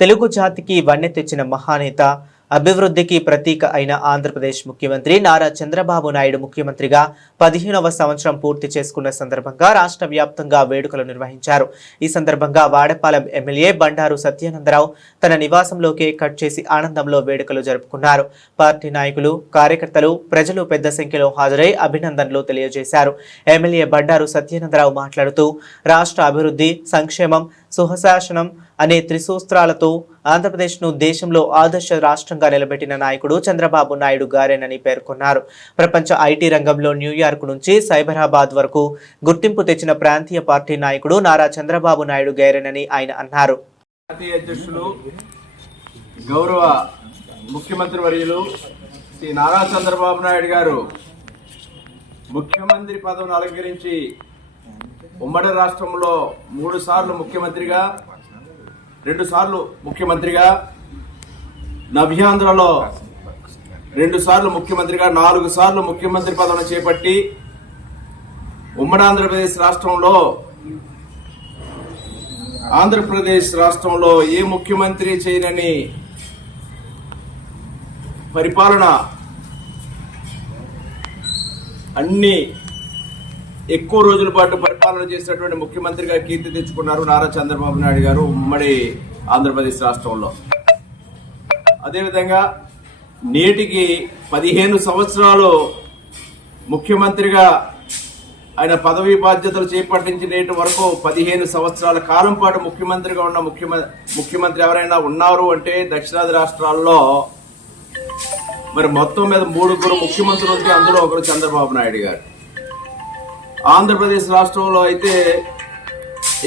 తెలుగు జాతికి వన్నె తెచ్చిన మహానేత అభివృద్ధికి ప్రతీక అయిన ఆంధ్రప్రదేశ్ ముఖ్యమంత్రి నారా చంద్రబాబు నాయుడు ముఖ్యమంత్రిగా పదిహేనవ సంవత్సరం పూర్తి చేసుకున్న సందర్భంగా రాష్ట్ర వ్యాప్తంగా వేడుకలు నిర్వహించారు. ఈ సందర్భంగా వాడపాలెం ఎమ్మెల్యే బండారు సత్యానందరావు తన నివాసంలో కేక్ కట్ చేసి ఆనందంలో వేడుకలు జరుపుకున్నారు. పార్టీ నాయకులు కార్యకర్తలు ప్రజలు పెద్ద సంఖ్యలో హాజరై అభినందనలు తెలియజేశారు. ఎమ్మెల్యే బండారు సత్యానందరావు మాట్లాడుతూ రాష్ట్ర అభివృద్ధి సంక్షేమం సుహశాసనం అనే త్రిసూత్రాలతో ఆంధ్రప్రదేశ్ను దేశంలో ఆదర్శ రాష్ట్రంగా నిలబెట్టిన నాయకుడు చంద్రబాబు నాయుడు గారేనని పేర్కొన్నారు. ప్రపంచ ఐటీ రంగంలో న్యూయార్క్ నుంచి సైబరాబాద్ వరకు గుర్తింపు తెచ్చిన ప్రాంతీయ పార్టీ నాయకుడు నారా చంద్రబాబు నాయుడు గారేనని ఆయన అన్నారు. జాతీయ గౌరవ ముఖ్యమంత్రి వర్యులు శ్రీ నారా చంద్రబాబు నాయుడు గారు ముఖ్యమంత్రి పదవిని అలంకరించి ఉమ్మడి రాష్ట్రంలో మూడు సార్లు ముఖ్యమంత్రిగా రెండు సార్లు ముఖ్యమంత్రిగా నవ్యాంధ్రలో రెండు సార్లు ముఖ్యమంత్రిగా నాలుగు సార్లు ముఖ్యమంత్రి పదవిని చేపట్టి ఉమ్మడి ఆంధ్రప్రదేశ్ రాష్ట్రంలో ఆంధ్రప్రదేశ్ రాష్ట్రంలో ఏ ముఖ్యమంత్రి చేయనని పరిపాలన అన్ని ఎక్కువ రోజుల పాటు పరిపాలన చేసినటువంటి ముఖ్యమంత్రిగా కీర్తి తెచ్చుకున్నారు నారా చంద్రబాబు నాయుడు గారు ఉమ్మడి ఆంధ్రప్రదేశ్ రాష్ట్రంలో. అదేవిధంగా నేటికి పదిహేను సంవత్సరాలు ముఖ్యమంత్రిగా ఆయన పదవీ బాధ్యతలు చేపట్టించి నేటి వరకు పదిహేను సంవత్సరాల కాలం పాటు ముఖ్యమంత్రిగా ఉన్న ముఖ్యమంత్రి ముఖ్యమంత్రి ఎవరైనా ఉన్నారు అంటే దక్షిణాది రాష్ట్రాల్లో మరి మొత్తం మీద మూడుగురు ముఖ్యమంత్రులు ఉంటే అందులో ఒకరు చంద్రబాబు నాయుడు గారు. ఆంధ్రప్రదేశ్ రాష్ట్రంలో అయితే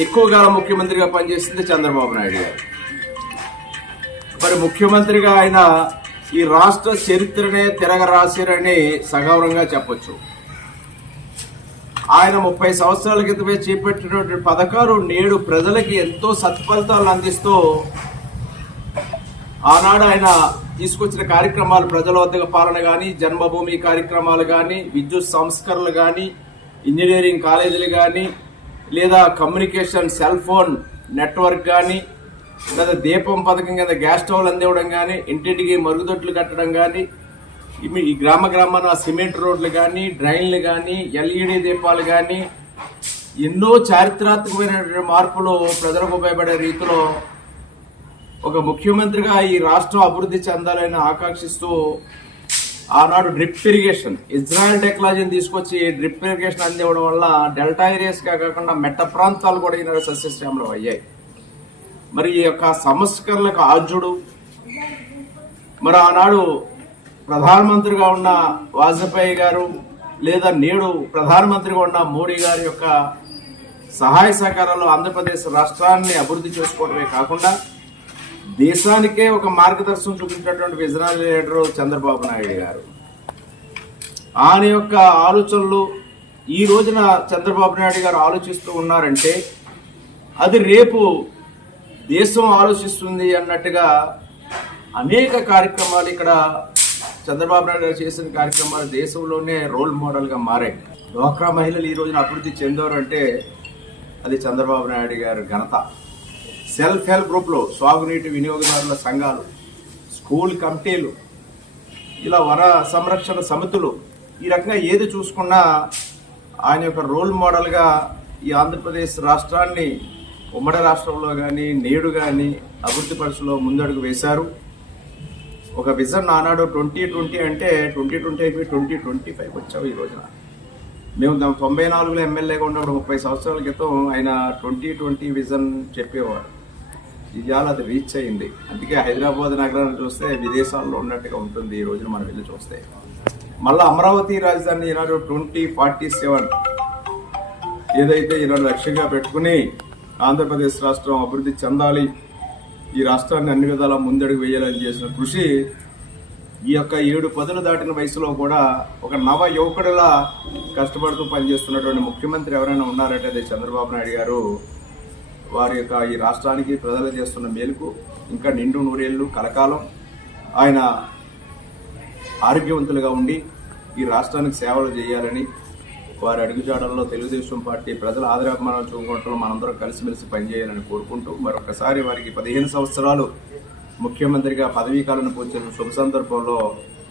ఎక్కువ కాలం ముఖ్యమంత్రిగా పనిచేసింది చంద్రబాబు నాయుడు గారు. మరి ముఖ్యమంత్రిగా ఆయన ఈ రాష్ట్ర చరిత్రనే తిరగరాశారని సగౌరవంగా చెప్పొచ్చు. ఆయన ముప్పై సంవత్సరాల క్రితమే చేపట్టినటువంటి పథకాలు నేడు ప్రజలకి ఎంతో సత్ఫలితాలను అందిస్తూ ఆనాడు ఆయన తీసుకొచ్చిన కార్యక్రమాలు ప్రజల వద్దకు పాలన కానీ జన్మభూమి కార్యక్రమాలు కానీ విద్యుత్ సంస్కరణలు కానీ ఇంజనీరింగ్ కాలేజీలు కానీ లేదా కమ్యూనికేషన్ సెల్ ఫోన్ నెట్వర్క్ కానీ లేదా దీపం పథకం కింద గ్యాస్ స్టవ్లు అందివ్వడం కానీ ఇంటింటికి మరుగుదొడ్లు కట్టడం కానీ ఈ గ్రామ గ్రామాన సిమెంట్ రోడ్లు కానీ డ్రైన్లు కానీ ఎల్ఈడి దీపాలు కానీ ఎన్నో చారిత్రాత్మకమైనటువంటి మార్పులు ప్రజలకు ఉపయోగపడే రీతిలో ఒక ముఖ్యమంత్రిగా ఈ రాష్ట్రం అభివృద్ధి చెందాలని ఆకాంక్షిస్తూ ఆనాడు డ్రిప్ ఇరిగేషన్. ఇజ్రాయెల్ టెక్నాలజీని తీసుకొచ్చి డ్రిప్ ఇరిగేషన్ అందివ్వడం వల్ల డెల్టా ఏరియాస్గా కాకుండా మెట్ట ప్రాంతాలు కూడా ఈనాడు సస్యశ్యామలం అయ్యాయి. మరి ఈ యొక్క సంస్కరణలకు ఆద్యుడు మరి ఆనాడు ప్రధానమంత్రిగా ఉన్న వాజపేయి గారు లేదా నేడు ప్రధానమంత్రిగా ఉన్న మోడీ గారి యొక్క సహాయ సహకారాలు ఆంధ్రప్రదేశ్ రాష్ట్రాన్ని అభివృద్ధి చేసుకోవడమే కాకుండా దేశానికే ఒక మార్గదర్శనం చూపించినటువంటి విజనరీ లీడరు చంద్రబాబు నాయుడు గారు. ఆయన యొక్క ఆలోచనలు ఈ రోజున చంద్రబాబు నాయుడు గారు ఆలోచిస్తూ ఉన్నారంటే అది రేపు దేశం ఆలోచిస్తుంది అన్నట్టుగా అనేక కార్యక్రమాలు ఇక్కడ చంద్రబాబు నాయుడు గారు చేసిన కార్యక్రమాలు దేశంలోనే రోల్ మోడల్గా మారాయి. డ్వాక్రా మహిళలు ఈ రోజున అభివృద్ధి చెందారు అంటే అది చంద్రబాబు నాయుడు గారి ఘనత. సెల్ఫ్ హెల్ప్ గ్రూప్లో సాగునీటి వినియోగదారుల సంఘాలు స్కూల్ కమిటీలు ఇలా వన సంరక్షణ సమితులు ఈ రకంగా ఏది చూసుకున్నా ఆయన యొక్క రోల్ మోడల్గా ఈ ఆంధ్రప్రదేశ్ రాష్ట్రాన్ని ఉమ్మడి రాష్ట్రంలో కానీ నేడు కానీ అభివృద్ధి పరచలో ముందడుగు వేశారు. ఒక విజన్ ఆనాడు ట్వంటీ ట్వంటీ అంటే ట్వంటీ ట్వంటీ అయిపోయి ట్వంటీ ట్వంటీ ఫైవ్ వచ్చాము ఈ రోజున. మేము తొంభై నాలుగులో ఎమ్మెల్యేగా ఉన్నప్పుడు ముప్పై సంవత్సరాల క్రితం ఆయన ట్వంటీ ట్వంటీ విజన్ చెప్పేవారు. ఇవాళ అది రీచ్ అయింది అందుకే హైదరాబాద్ నగరాన్ని చూస్తే విదేశాల్లో ఉన్నట్టుగా ఉంటుంది ఈ రోజున మనం వెళ్ళి చూస్తే. మళ్ళీ అమరావతి రాజధాని ఈనాడు ట్వంటీ ఫార్టీ సెవెన్. ఏదైతే ఈనాడు లక్ష్యంగా పెట్టుకుని ఆంధ్రప్రదేశ్ రాష్ట్రం అభివృద్ధి చెందాలి ఈ రాష్ట్రాన్ని అన్ని విధాలా ముందడుగు వేయాలని చేసిన కృషి ఈ యొక్క ఏడు పదులు దాటిన వయసులో కూడా ఒక నవ యువకుడిలా కష్టపడుతూ పనిచేస్తున్నటువంటి ముఖ్యమంత్రి ఎవరైనా ఉన్నారంటే అదే చంద్రబాబు నాయుడు గారు. వారి యొక్క ఈ రాష్ట్రానికి ప్రజలు చేస్తున్న మేలుకు ఇంకా నిండు నూరేళ్ళు కలకాలం. ఆయన ఆరోగ్యవంతులుగా ఉండి ఈ రాష్ట్రానికి సేవలు చేయాలని వారి అడుగుజాడల్లో తెలుగుదేశం పార్టీ ప్రజల ఆదరాభిమానం చూపుకుంటూ మనందరం కలిసిమెలిసి పనిచేయాలని కోరుకుంటూ మరొకసారి వారికి పదిహేను సంవత్సరాలు ముఖ్యమంత్రిగా పదవీకాలను పూర్చిన శుభ సందర్భంలో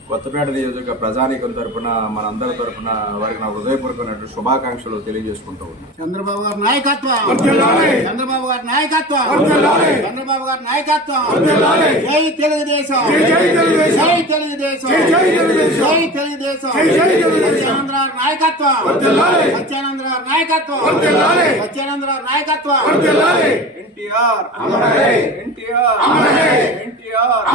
కొత్తపేట నియోజక ప్రజానీకం తరపున మనందరి తరపున వారికి నా హృదయపూర్వకమైన శుభాకాంక్షలు తెలియజేసుకుంటూ ఉన్నాను. చంద్రబాబు గారి నాయకత్వం! చంద్రబాబు గారి నాయకత్వం! చంద్రబాబు గారి నాయకత్వం! జై తెలుగుదేశం! జై తెలుగుదేశం! జై తెలుగుదేశం! సత్యానంద గారి నాయకత్వం! సత్యానంద గారి నాయకత్వం! సత్యానంద గారి నాయకత్వం! ఎన్టీఆర్! ఎన్టీఆర్! ఎన్టీఆర్!